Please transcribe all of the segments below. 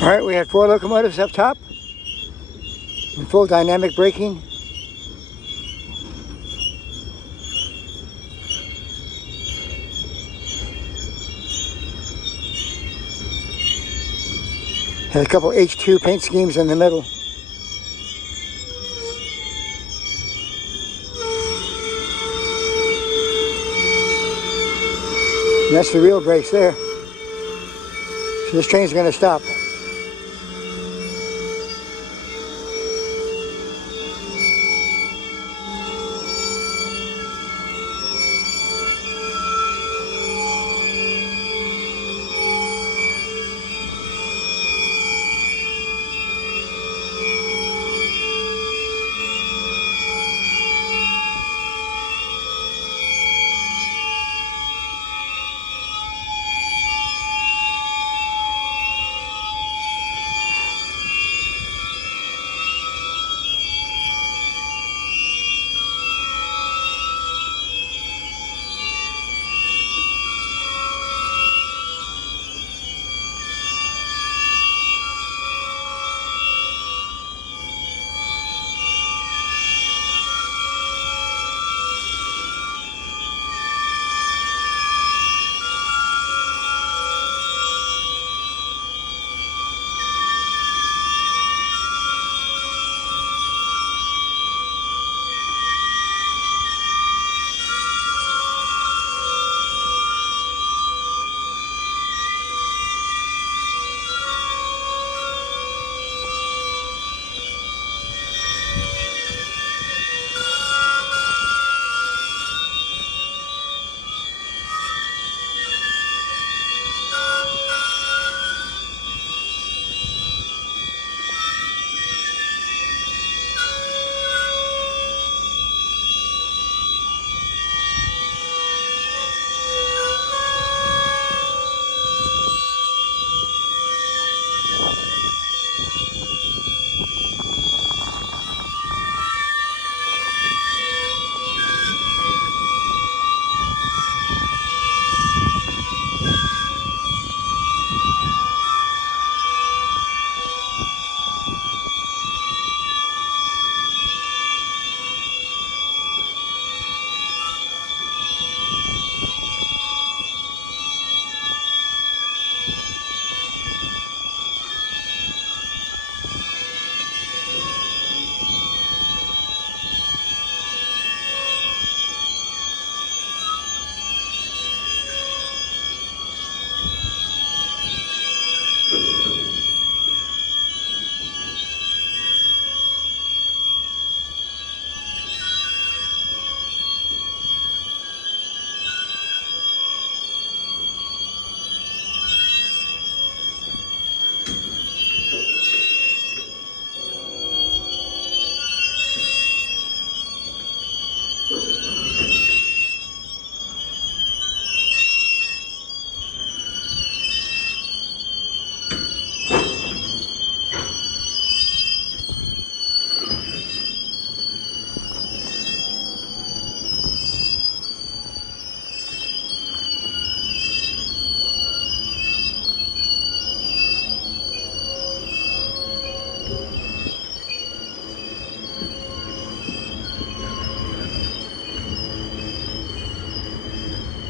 All right, we had 4 locomotives up top in full dynamic braking. Had a couple H2 paint schemes in the middle. And that's the real brakes there. So this train's going to stop.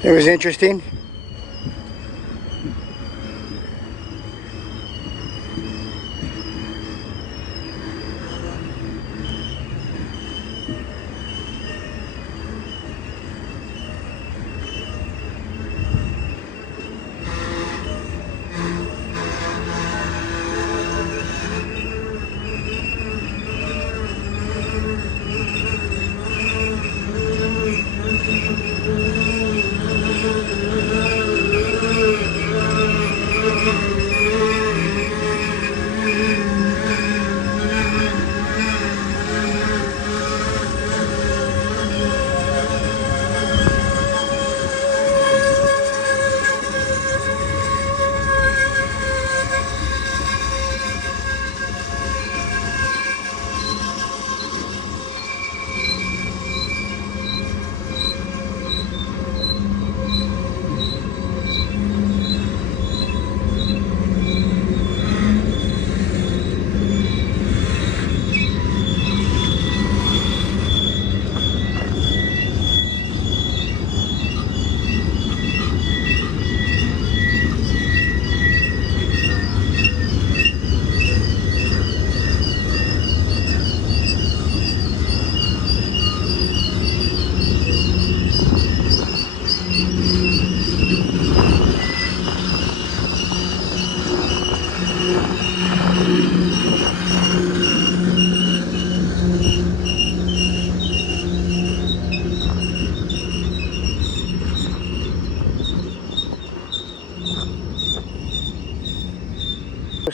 It was interesting.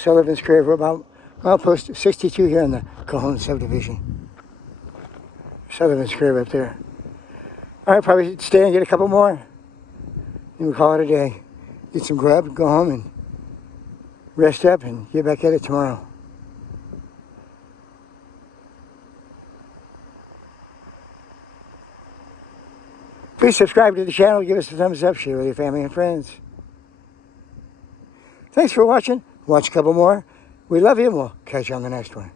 Sullivan's Crib. We're about outpost 62 here in the Cajon subdivision. Sullivan's Crib up there. All right, probably stay and get a couple more. And we'll call it a day. Get some grub, go home and rest up and get back at it tomorrow. Please subscribe to the channel, give us a thumbs up, share with your family and friends. Thanks for watching. Watch a couple more. We love you and we'll catch you on the next one.